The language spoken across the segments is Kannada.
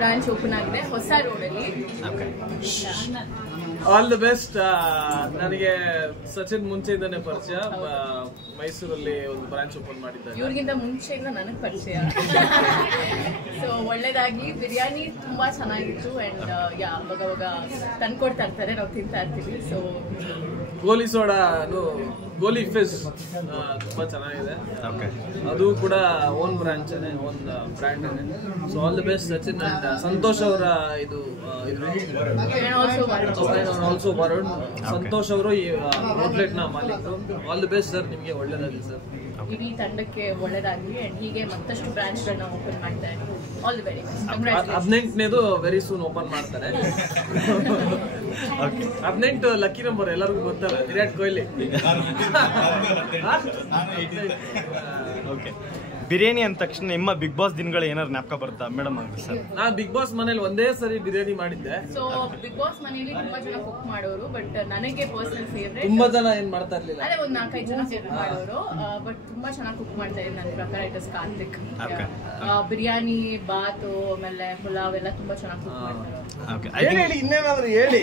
ಬ್ರಾಂಚ್ ಓಪನ್ ಆಗಿದೆ ಹೊಸ ರೋಡಲ್ಲಿ. All the best. ನನಗೆ ಸಚಿನ್ ಮುಂಚೆಯಿಂದಾನೆ ಪರಿಚಯ, ಮೈಸೂರಲ್ಲಿ ಒಂದು ಬ್ರಾಂಚ್ ಓಪನ್ ಮಾಡಿದ್ದಾರೆ. ಇವ್ರಿಗಿಂತ ಮುಂಚೆಯಿಂದ ನನಗೆ ಪರಿಚಯ. ಸೊ ಒಳ್ಳೇದಾಗಿ. ಬಿರಿಯಾನಿ ತುಂಬಾ ಚೆನ್ನಾಗಿತ್ತು ಅಂಡ್ ಅವಾಗ ತಂದ್ಕೊಡ್ತಾ ಇರ್ತಾರೆ, ನಾವು ತಿಂತಾ ಇರ್ತೀವಿ. ಸೊ ಗೋಲಿ ಸೋಡಾ ಗೋಲಿ ಫಿಶ್ ತುಂಬಾ ಚೆನ್ನಾಗಿದೆ. ಅದು ಕೂಡ own branch own brand. So all the best Sachin and Santosh ಅವರ ಇದು ಆಲ್ಸೋ ವರುಣ್. ಸಂತೋಷ್ ಅವರು ಈ ಔಟ್ಲೆಟ್ ನ ಮಾಲೀಕರು. ಆಲ್ ದಿ ಬೆಸ್ಟ್ ಸರ್, ನಿಮಗೆ ಒಳ್ಳೇದಾಗಲಿ ಸರ್. ಇಡೀ ತಂಡಕ್ಕೆ ಒಳ್ಳೇದಾಗಲಿ ಅಂಡ್ ಹೀಗೆ ಮತ್ತಷ್ಟು ಬ್ರಾಂಚ್ ಗಳನ್ನ ಓಪನ್ ಮಾಡ್ತಾ ಇದ್ದೀವಿ. All the very best. 18ನೇದು ವೆರಿ ಸೂನ್ ಓಪನ್ ಮಾಡ್ತಾರೆ. 18 ಲಕ್ಕಿ ನಂಬರ್ ಎಲ್ಲರಿಗೂ ಗೊತ್ತಲ್ಲ, ವಿರಾಟ್ ಕೊಹ್ಲಿ. ಬಿರಿಯಾನಿ ಅಂದ ತಕ್ಷಣ ನಿಮ್ಮ ಬಿಗ್ ಬಾಸ್ ದಿನಗಳು ಏನಾದ್ರು ಜ್ಞಾಪಕ ಬರುತ್ತಾ ಮೇಡಮ್? ಸರ್, ನಾನು ಬಿಗ್ ಬಾಸ್ ಮನೇಲಿ ಒಂದೇ ಸರಿ ಬಿರಿಯಾನಿ ಮಾಡಿದ್ದೆ. ಸೊ ಬಿಗ್ ಬಾಸ್ ಮನೇಲಿ ತುಂಬಾ ಜನ ಕುಕ್ ಮಾಡೋರು, ಬಟ್ ನನಗೆ ಪರ್ಸನಲ್ ಫೇವ್ರೇಟ್. ತುಂಬಾ ಜನ ಏನ್ ಮಾಡ್ತಾ ಇರ್ಲಿಲ್ಲ, ಅದೇ ಒಂದು 4-5 ಜನ ಕುಕ್ ಮಾಡೋರು. ಬಟ್ ತುಂಬಾ ಚೆನ್ನಾಗಿ ಕುಕ್ ಮಾಡ್ತಾ ಇದ್ದಾರೆ ನನ್ನ ಪ್ರಕಾರ. It is Karthik. ಬಿರಿಯಾನಿ, ಬಾತು, ಆಮೇಲೆ ಪುಲಾವ್ ಎಲ್ಲ ತುಂಬಾ ಚೆನ್ನಾಗಿ ಕುಕ್ ಮಾಡ್ತಾರೆ. ಇನ್ನೇನಾದ್ರು ಹೇಳಿ.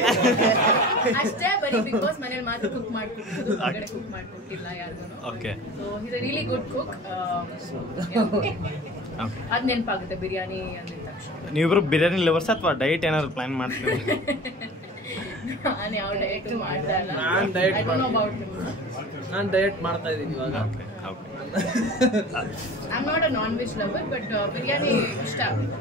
ಅಷ್ಟೇ, ಬರೀ ಬಿಗ್ ಬಾಸ್ ಮನೇಲಿ ಮಾತ್ರ ಕುಕ್ ಮಾಡ್ಕೊಟ್ಟಿದ್ದು, ಹೊರಗಡೆ ಕುಕ್ ಮಾಡ್ಕೊಟ್ಟಿಲ್ಲ ಯಾರಿಗೂ. So is a really good cook. ಅದ್ ನೆನಪಾಗುತ್ತೆ ಬಿರಿಯಾನಿ ಅಂದಿದ ತಕ್ಷಣ. ನೀವಿಬ್ರು ಬಿರಿಯಾನಿ ಲವರ್ಸ್ ಅಥವಾ ಡಯಟ್ ಏನಾದ್ರು ಪ್ಲಾನ್ ಮಾಡ್ತೀವಿ? ನಾನು ಯಾವ ಡಯಟ್ ಮಾಡ್ತಾ ಇಲ್ಲ. ನಾನು ಡಯಟ್ ಮಾಡ್ತಾ ಇದ್ದೀನಿ ಇವಾಗ. I am not a non veg lover, but biryani ಇಷ್ಟ ಆಗುತ್ತೆ.